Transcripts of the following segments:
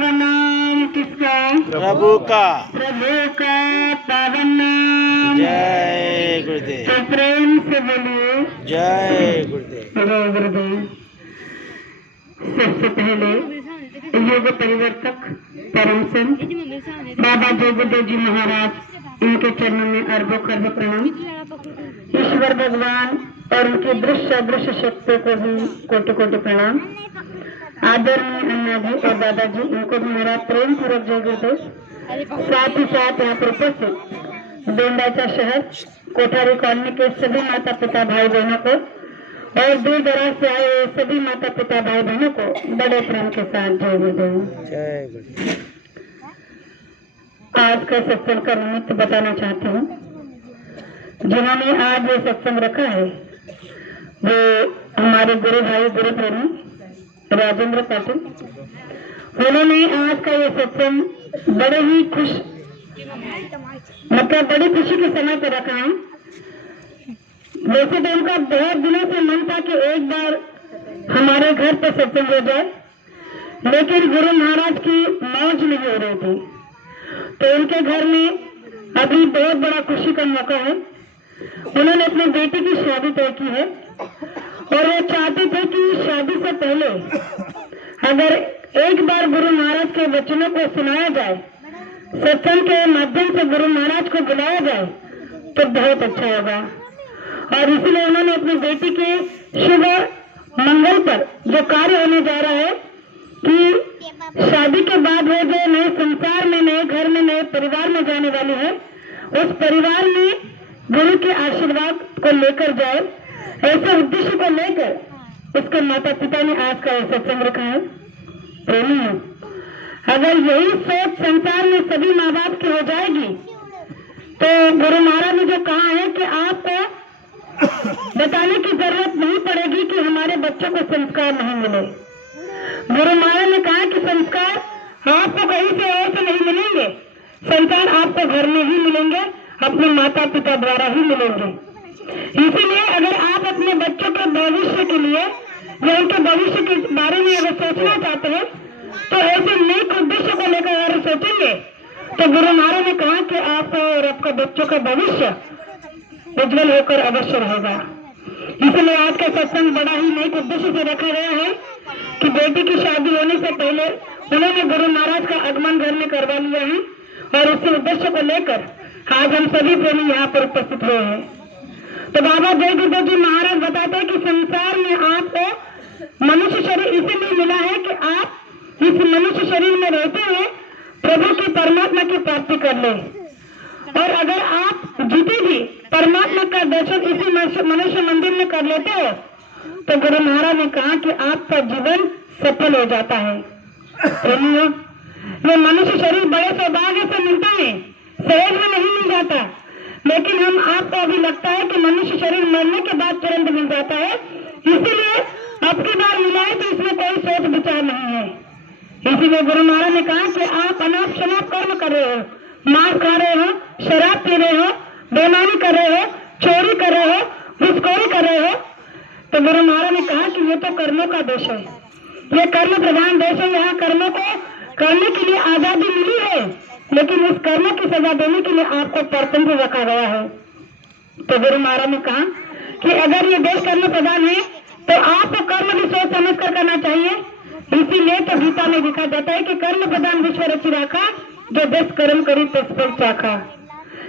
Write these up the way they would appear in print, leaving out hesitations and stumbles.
पावन नाम किसका? प्रभु का। प्रभु का पावन नाम। जय गुरुदेव। तो प्रेम से बोलिए जय गुरुदेव। जय गुरुदेव। सबसे पहले योग परिवर्तक परम संत बाबा जय गुरुदेव जी महाराज, इनके चरणों में अरबों खरबों प्रणाम। ईश्वर भगवान और उनकी दृश्य अदृश्य शक्तियों को भी कोटि कोटि प्रणाम। आदरणीय अन्ना जी और दादाजी, इनको भी मेरा प्रेम पूर्वक जय गुरुदेव। साथ ही साथ यहाँ पर उपस्थित बेंडाचा शहर कोठारी कॉलोनी के सभी माता पिता भाई बहनों को और दूर दराज से आए हुए सभी माता पिता भाई बहनों को बड़े प्रेम के साथ जय गुरुदेव। जय गुरुदेव। आज का सत्संग का निमित्त बताना चाहती हूँ। जिन्होंने आज ये सत्संग रखा है वो हमारे गुरु भाई गुरु प्रेमी राजेंद्र पाटिल। उन्होंने आज का ये सत्संग बड़े ही बड़ी खुशी के समय पर रखा है। वैसे तो उनका बहुत दिनों से मन था कि एक बार हमारे घर पर सत्संग हो जाए, लेकिन गुरु महाराज की मौज नहीं हो रही थी। तो उनके घर में अभी बहुत बड़ा खुशी का मौका है। उन्होंने अपनी बेटी की शादी तय की है और वो चाहते थे कि शादी से पहले अगर एक बार गुरु महाराज के वचनों को सुनाया जाए, सत्संग के माध्यम से गुरु महाराज को बुलाया जाए तो बहुत अच्छा होगा। और इसलिए उन्होंने अपनी बेटी के शुभ मंगल पर जो कार्य होने जा रहा है कि शादी के बाद वो जो नए संसार में, नए घर में, नए परिवार में जाने वाली है, उस परिवार में गुरु के आशीर्वाद को लेकर जाए, ऐसे उद्देश्य को लेकर उसके माता पिता ने आज का सत्संग रखा है। प्रेमियों, अगर यही सोच संसार में सभी माँ बाप की हो जाएगी तो गुरु महाराज ने जो कहा है कि आपको बताने की जरूरत नहीं पड़ेगी कि हमारे बच्चों को संस्कार नहीं मिले। गुरु महाराज ने कहा कि संस्कार आपको कहीं से और से नहीं मिलेंगे, संस्कार आपको घर में ही मिलेंगे, अपने माता पिता द्वारा ही मिलेंगे। इसीलिए अगर आप अपने बच्चों के भविष्य के लिए या उनके भविष्य के बारे में अगर सोचना चाहते हैं तो ऐसे नेक उद्देश्य को लेकर अगर सोचेंगे तो गुरु महाराज ने कहा कि आपका और आपका बच्चों का भविष्य उज्जवल होकर अवश्य रहेगा। इसलिए आज का सत्संग बड़ा ही नेक उद्देश्य से रखा गया है कि बेटी की शादी होने से पहले उन्होंने गुरु महाराज का आगमन घर में करवा लिया है और उसी उद्देश्य को लेकर आज हम सभी प्रेमी यहाँ पर उपस्थित हुए हैं। तो बाबा जय गुरुदेव जी महाराज बताते हैं कि संसार में आपको मनुष्य शरीर इसीलिए मिला है कि आप इस मनुष्य शरीर में रहते हुए प्रभु की परमात्मा की प्राप्ति कर ले। और अगर आप जीते भी परमात्मा का दर्शन इसी मनुष्य मंदिर में कर लेते हो तो गुरु महाराज ने कहा कि आपका जीवन सफल हो जाता है। ये मनुष्य शरीर बड़े सौभाग्य से मिलता है, सहज में नहीं मिल जाता। लेकिन हम आपको अभी लगता है कि मनुष्य शरीर मरने के बाद तुरंत मिल जाता है, इसीलिए अब की बार मिला है तो इसमें कोई सोच विचार नहीं है। इसीलिए गुरु महाराज ने कहा कि आप अनाप शनाप कर्म कर रहे हो, मांस खा रहे हो, शराब पी रहे हो, बेईमानी कर रहे हो, चोरी कर रहे हो, घुसखोरी कर रहे हो, तो गुरु महाराज ने कहा कि ये तो कर्मों का देश है, ये कर्म प्रधान देश है। यहाँ कर्मों को करने के लिए आजादी मिली है, लेकिन इस कर्म की सजा देने के लिए आपको परतंत्र रखा गया है। तो गुरु महाराज ने कहा कि अगर ये देश कर्म प्रधान है तो आपको कर्म भी सोच समझ कर करना चाहिए। इसीलिए तो गीता में लिखा जाता है कि कर्म प्रधान विश्व रचि राखा, जो दस कर्म करी तस पर चाखा।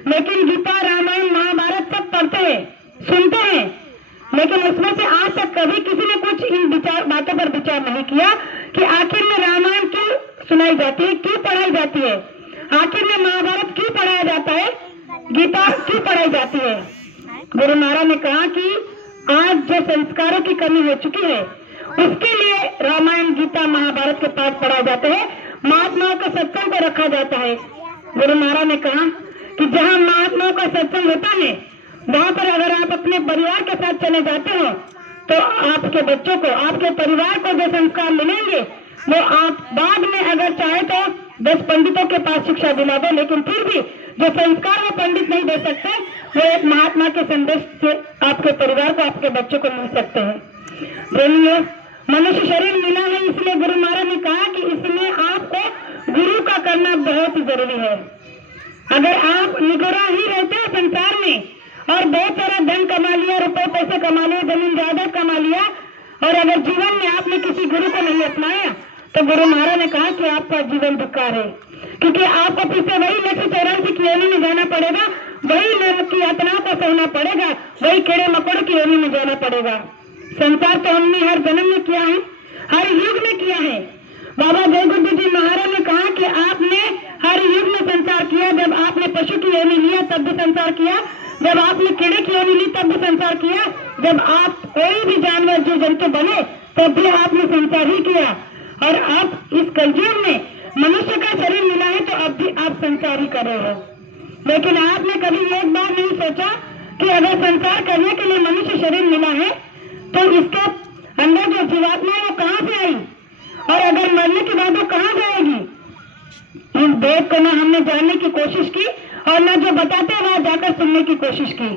लेकिन गीता, रामायण, महाभारत सब पढ़ते हैं, सुनते हैं, लेकिन उसमें से आज तक कभी किसी ने कुछ इन बातों पर विचार नहीं किया कि आखिर में रामायण क्यों सुनाई जाती है, क्यों पढ़ाई जाती है, आखिर में महाभारत क्यों पढ़ाया जाता है, गीता क्यों पढ़ाई जाती है। गुरु महाराज ने कहा कि आज जो संस्कारों की कमी हो चुकी है उसके लिए रामायण, गीता, महाभारत के पाठ पढ़ाए जाते हैं, महात्माओं का सत्संग को रखा जाता है। गुरु महाराज ने कहा कि जहाँ महात्माओं का सत्संग होता है वहाँ पर अगर आप अपने परिवार के साथ चले जाते हो तो आपके बच्चों को, आपके परिवार को जो संस्कार मिलेंगे वो आप बाद में अगर चाहे तो 10 पंडितों के पास शिक्षा दिला दो, लेकिन फिर भी जो संस्कार वो पंडित नहीं दे सकते वो एक महात्मा के संदेश से आपके परिवार को, आपके बच्चों को मिल सकते हैं। मनुष्य शरीर मिला है, इसलिए गुरु महाराज ने कहा कि इसमें आपको होना बहुत ही जरूरी है। अगर आप निगरान ही रहते हो संसार में और बहुत सारा धन कमा लिया, रुपए पैसे कमा लिए, जमीन जायदाद कमा लिया, और अगर जीवन में आपने किसी गुरु को नहीं अपनाया तो गुरु महाराज ने कहा कि आपका जीवन बेकार है, क्योंकि आपको फिर से वही 184 की योनि में जाना पड़ेगा, वही लोग की यातनाओं को सहना पड़ेगा, वही कीड़े मकोड़े की योनि में जाना पड़ेगा। संसार तो हमने हर जन्म में किया है, हर युग में किया है। बाबा जय गुरु जी महाराज ने कहा कि आपने हर युग में संसार किया। जब आपने पशु की योनि लिया तब भी संसार किया, जब आपने कीड़े की योनि ली तब भी संसार किया, जब आप कोई भी जानवर जीव जंतु बने तब भी आपने संसार ही किया। और अब इस कलयुग में मनुष्य का शरीर मिला है तो अब भी आप संसार ही कर रहे हो। लेकिन आपने कभी एक बार नहीं सोचा कि अगर संसार करने के लिए मनुष्य शरीर मिला है तो इसके अंदर जो जीवात्मा है वो कहाँ से आई, और अगर मरने के बाद वो कहाँ जाएगी। इस वेद को न हमने जानने की कोशिश की और न जो बताते हैं वहां जाकर सुनने की कोशिश की।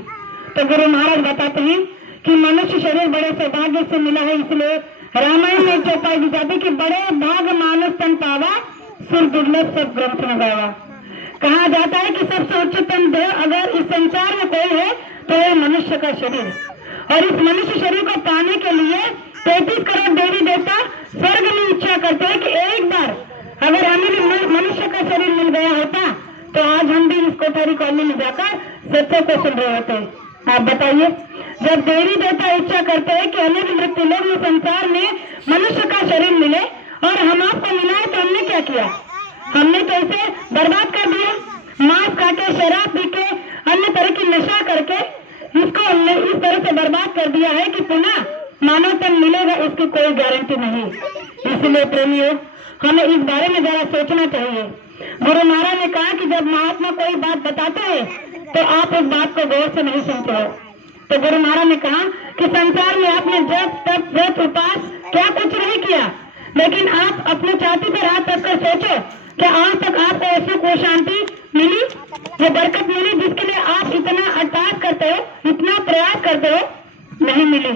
तो गुरु महाराज बताते हैं कि मनुष्य शरीर बड़े सौभाग्य से मिला है, इसलिए रामायण में चौपाई दी जाती कि बड़े भाग मानस तन पावा, सुर दुर्लभ सब ग्रंथ में गावा। कहा जाता है कि सबसे उच्चतम देह अगर इस संसार में कोई है तो है मनुष्य का शरीर। और इस मनुष्य शरीर को पाने के लिए 33 करोड़ देवी देवता स्वर्ग में इच्छा करते हैं कि एक बार अगर हमें मनुष्य का शरीर मिल गया होता तो आज हम भी इस कोठारी कॉलोनी में जाकर सत्य को सुन रहे होते। आप बताइए, जब देवी देवता इच्छा करते हैं कि हमें भी मृत्यु लोक में संसार में मनुष्य का शरीर मिले और हम आपको मिला है तो हमने क्या किया? हमने तो इसे बर्बाद कर दिया। मांस खा के, शराब पी के, अन्य तरह की नशा करके इसको हमने इस तरह से बर्बाद कर दिया है कि पुनः मानव तन मिलेगा इसकी कोई गारंटी नहीं। इसलिए प्रेमियों, हमें इस बारे में जरा सोचना चाहिए। गुरु महाराज ने कहा कि जब महात्मा कोई बात बताते हैं तो आप उस बात को गौर से नहीं सुनते हो। तो गुरु महाराज ने कहा कि संसार में आपने जब तक व्रत उपास क्या कुछ नहीं किया, लेकिन आप अपने छाती पर हाथ रखकर सोचो कि आज तक आपको ऐसी कोई शांति मिली, वो बरकत मिली जिसके लिए आप इतना अट्टास करते हो, इतना प्रयास करते हो? नहीं मिली,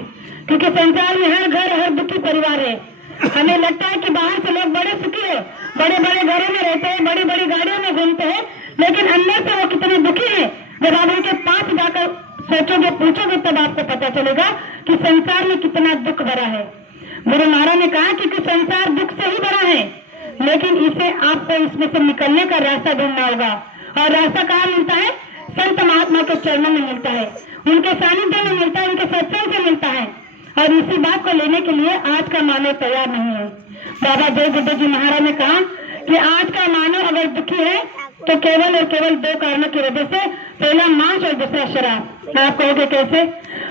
क्योंकि संसार में हर घर हर दुखी परिवार है। हमें लगता है कि बाहर से लोग बड़े सुखी है, बड़े बड़े घरों में रहते हैं, बड़ी बड़ी गाड़ियों में घूमते हैं, लेकिन अंदर से वो कितने दुखी है। जब आप उनके पास जाकर सोचोगे, पूछोगे, तब आपको पता चलेगा कि संसार में कितना दुख भरा है। गुरु महाराज ने कहा कि संसार दुख से ही भरा है, लेकिन इसे आपको इसमें से निकलने का रास्ता ढूंढना होगा। और रास्ता कहाँ मिलता है? संत महात्मा के चरणों में मिलता है, उनके सानिध्य में मिलता है, उनके सत्संग से मिलता है। और इसी बात को लेने के लिए आज का मानव तैयार नहीं है। बाबा जय गुरु जी महाराज ने कहा कि आज का मानव अगर दुखी है तो केवल और केवल 2 कारणों की वजह से, पहला मांस और दूसरा शराब। आप कहोगे कैसे?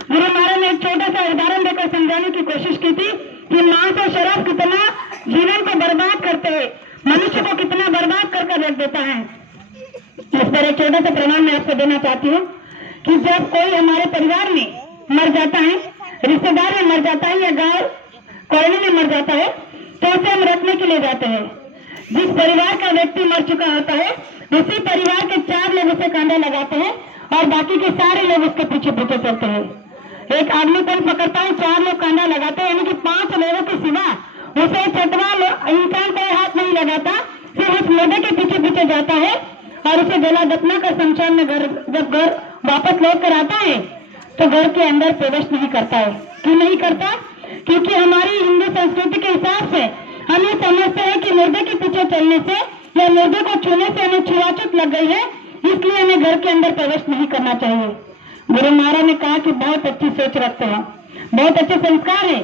गुरु महाराज ने एक छोटा सा उदाहरण देकर समझाने की कोशिश की थी कि मांस और शराब कितना जीवन को बर्बाद करते हैं, मनुष्य को कितना बर्बाद कर रख देता है। इस पर एक छोटा सा प्रमाण मैं आपको देना चाहती हूँ कि जब कोई हमारे परिवार में मर जाता है, रिश्तेदार में मर जाता है या गांव कॉलोनी में मर जाता है, तो उसे हम रखने के लिए जाते हैं। जिस परिवार का व्यक्ति मर चुका होता है उसी परिवार के 4 लोग उसे कांधा लगाते हैं और बाकी के सारे लोग उसके पीछे पीछे चलते हैं। एक आदमी को पकड़ता है, 4 लोग कांधा लगाते हैं, यानी कि 5 लोगों के सिवा उसे 6वां इंसान कोई हाथ नहीं लगाता, सिर्फ उस मुर्दे के पीछे पीछे जाता है और उसे जला दफना कर शमशान में जब घर वापस लौट कर आता है तो घर के अंदर प्रवेश नहीं करता है। क्यों नहीं करता? क्योंकि हमारी हिंदू संस्कृति के हिसाब से हम ये समझते हैं कि मुर्दे के पीछे चलने से या मुर्दे को छूने से हमें छुआछूत लग गई है, इसलिए हमें घर के अंदर प्रवेश नहीं करना चाहिए। गुरु महाराज ने कहा कि बहुत अच्छी सोच रखते हैं, बहुत अच्छे संस्कार है।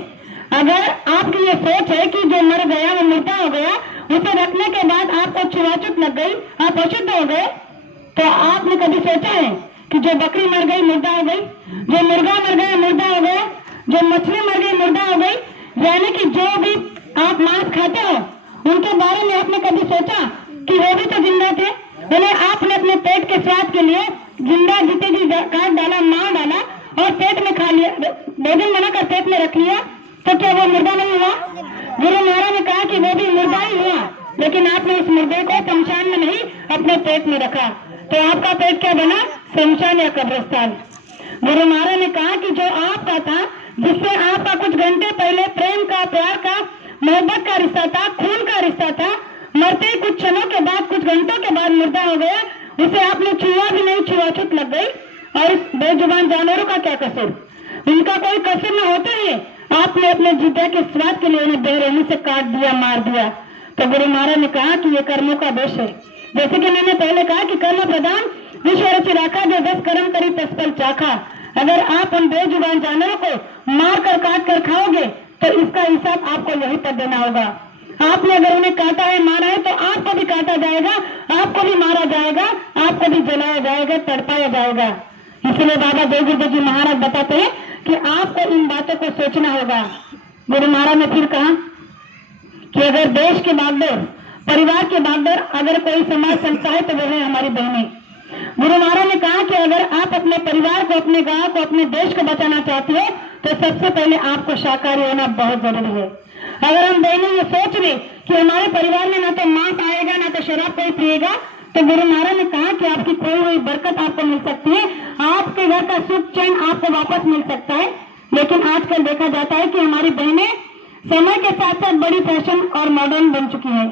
अगर आपकी ये सोच है कि जो मर गया वो मुर्दा हो गया, उसे रखने के बाद आपको छुआछूत लग गई, आप अशुद्ध हो गए, तो आपने कभी सोचा है कि जो बकरी मर गई मुर्दा हो गई, जो मुर्गा मर गया मुर्दा हो गया, जो मछली मर गई मुर्दा हो गई, यानी कि जो भी आप मांस खाते हो उनके बारे में आपने कभी सोचा कि वो भी तो जिंदा थे? उन्हें आपने अपने पेट के स्वाद के लिए जिंदा जीते जी काट डाला, मार डाला और पेट में खा लिया, भोजन बनाकर पेट में रख लिया, तो क्या वो मुर्दा नहीं हुआ? गुरु महाराज ने कहा कि वो भी मुर्दा ही हुआ, लेकिन आपने उस मुर्दे को शमशान में नहीं अपने पेट में रखा, तो आपका पेट क्या बना? शमशान या कब्रिस्तान। गुरु महाराज ने कहा कि जो आपका था, जिससे आपका कुछ घंटे पहले प्रेम का, प्यार का, मोहब्बत का रिश्ता था, खून का रिश्ता था, मरते ही कुछ क्षणों के बाद, कुछ घंटों के बाद मुर्दा हो गया। उसे आपने छुआ भी नहीं, छुआछूत लग गई। और इस बेजुबान जानवरों का क्या कसूर? उनका कोई कसूर न होते हुए आपने अपने जीता के स्वाद के लिए उन्हें बेरहमी से काट दिया, मार दिया। तो गुरु महाराज ने कहा कि ये कर्मों का दोष है। जैसे कि मैंने पहले कहा कि कर्म प्रधान विश्व रचि राखा, जो 10 कर्म करी 10 फल चाखा। अगर आप उन बेजुबान जानवरों को मार कर काट कर खाओगे तो इसका हिसाब आपको यही पर देना होगा। आपने अगर उन्हें काटा है, मारा है, तो आपको भी काटा जाएगा, आपको भी मारा जाएगा, आपको भी जलाया जाएगा, तड़पाया जाएगा। इसलिए बाबा जय गुरुदेव जी महाराज बताते हैं कि आपको इन बातों को सोचना होगा। गुरु महाराज ने फिर कहा कि अगर देश के बागडोर, परिवार के बागडोर अगर कोई समाज चलता है तो वो है हमारी बहनें। गुरु महाराज ने कहा कि अगर आप अपने परिवार को, अपने गांव को, अपने देश को बचाना चाहते हो तो सबसे पहले आपको शाकाहारी होना बहुत जरूरी है। अगर हम बहनें ये सोच लें कि हमारे परिवार में ना तो मांस आएगा, ना तो शराब कोई पिएगा, तो गुरु महाराज ने कहा कि आपकी खोई हुई बरकत आपको मिल सकती है, आपके घर का सुख चैन आपको वापस मिल सकता है। लेकिन आजकल देखा जाता है कि हमारी बहनें समय के साथ साथ बड़ी फैशन और मॉडर्न बन चुकी है।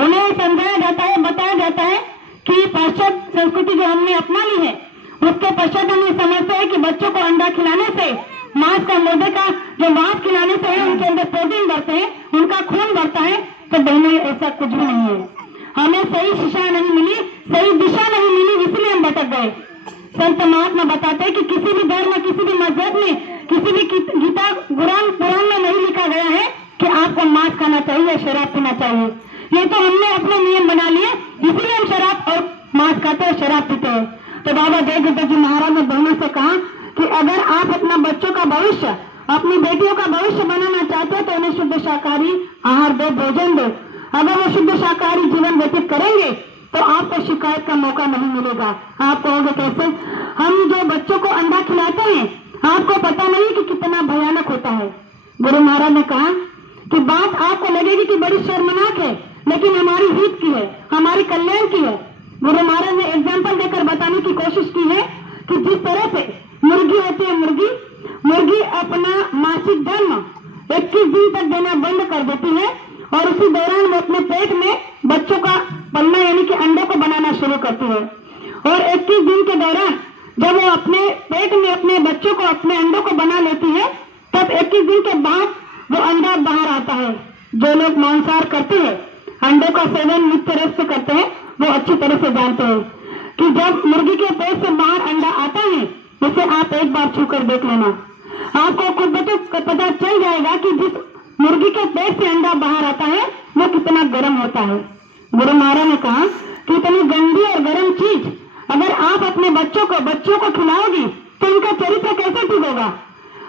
उन्हें समझाया जाता है, बताया जाता है कि पाश्चात्य संस्कृति जो हमने अपना ली है उसके पश्चात हम ये समझते हैं कि बच्चों को अंडा खिलाने से, मांस का, मुर्दे का जो मांस खिलाने से है उनके अंदर प्रोटीन बढ़ते हैं, उनका खून बढ़ता है। तो बहनों ऐसा कुछ भी नहीं है। हमें सही शिक्षा नहीं मिली, सही दिशा नहीं मिली, इसलिए हम भटक गए। संत महात्मा बताते हैं कि किसी भी धर्म, किसी भी मजहब में, किसी भी गीता कुरान में नहीं लिखा गया है कि आपको मांस खाना चाहिए या शराब पीना चाहिए। ये तो हमने अपने नियम बना लिए, इसीलिए हम शराब और मांस खाते हैं, शराब पीते हैं। तो बाबा जय गुरुदेव जी महाराज ने बहनों से कहा कि अगर आप अपना बच्चों का भविष्य, अपनी बेटियों का भविष्य बनाना चाहते हो तो उन्हें शुद्ध शाकाहारी आहार दो, भोजन दो। अगर वो शुद्ध शाकाहारी जीवन व्यतीत करेंगे तो आपको शिकायत का मौका नहीं मिलेगा। आप कहोगे कैसे? हम जो बच्चों को अंडा खिलाते हैं आपको पता नहीं कि कितना भयानक होता है। गुरु महाराज ने कहा कि बात आपको लगेगी कि बड़ी शर्मनाक है, लेकिन हमारी हित की है, हमारी कल्याण की है। गुरु महाराज ने एग्जाम्पल देकर बताने की कोशिश की है कि जिस तरह से मुर्गी होती है, मुर्गी अपना मासिक धर्म 21 दिन तक देना बंद कर देती है और उसी दौरान वो अपने पेट में बच्चों का पलना यानी कि अंडों को बनाना शुरू करती है। और 21 दिन के दौरान जब वो अपने पेट में अपने बच्चों को, अपने अंडों को बना लेती है, तब 21 दिन के बाद वो अंडा बाहर आता है। जो लोग मांसाहार करते हैं, अंडों का सेवन नित्य रूप से करते हैं, वो अच्छी तरह से जानते हैं कि जब मुर्गी के पेट से बाहर अंडा आता है, उसे आप एक बार छूकर देख लेना, आपको खुद बच्चों को पता चल जाएगा कि जिस मुर्गी के पेट से अंडा बाहर आता है वो कितना गर्म होता है। गुरु महाराज ने कहा कि इतनी गंदी और गर्म चीज अगर आप अपने बच्चों को खिलाओगी तो उनका चरित्र कैसे ठीक होगा?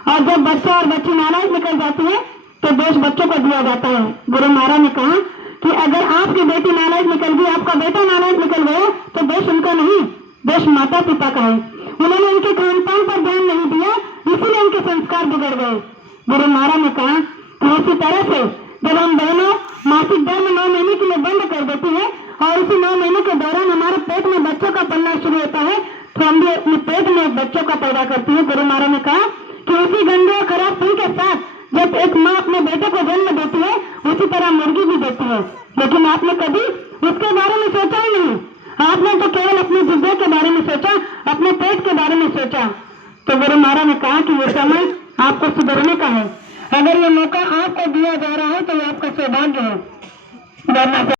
और जब बच्चा और बच्ची नालायक निकल जाती है तो दोष बच्चों को दिया जाता है। गुरु महाराज ने कहा कि अगर आपकी बेटी नालायक निकल गई, आपका बेटा नालायक निकल गया तो दोष उनका नहीं, दोष माता पिता का है। उन्होंने उनके खान पान पर ध्यान नहीं दिया, इसीलिए उनके संस्कार बिगड़ गए। गुरु महाराज ने कहा कि इसी तरह से जब हम बहनों मासिक धर्म 9 महीने के लिए बंद कर देती है और इसी 9 महीने के दौरान हमारे पेट में बच्चों का पलना शुरू होता है तो हम भी अपने पेट में बच्चों का पैदा करती है। गुरु महाराज ने कहा कि उसी गंदे और खराब खून के साथ जब एक माँ अपने बेटे को जन्म देती है उसी तरह मुर्गी भी देती है। लेकिन आपने कभी उसके बारे में सोचा ही नहीं, आपने तो केवल अपने जिद्दे के बारे में सोचा, अपने पेट के बारे में सोचा। तो गुरु महाराज ने कहा कि ये समय आपको सुधरने का है। अगर ये मौका आपको दिया जा रहा है तो ये आपका सौभाग्य है, वरना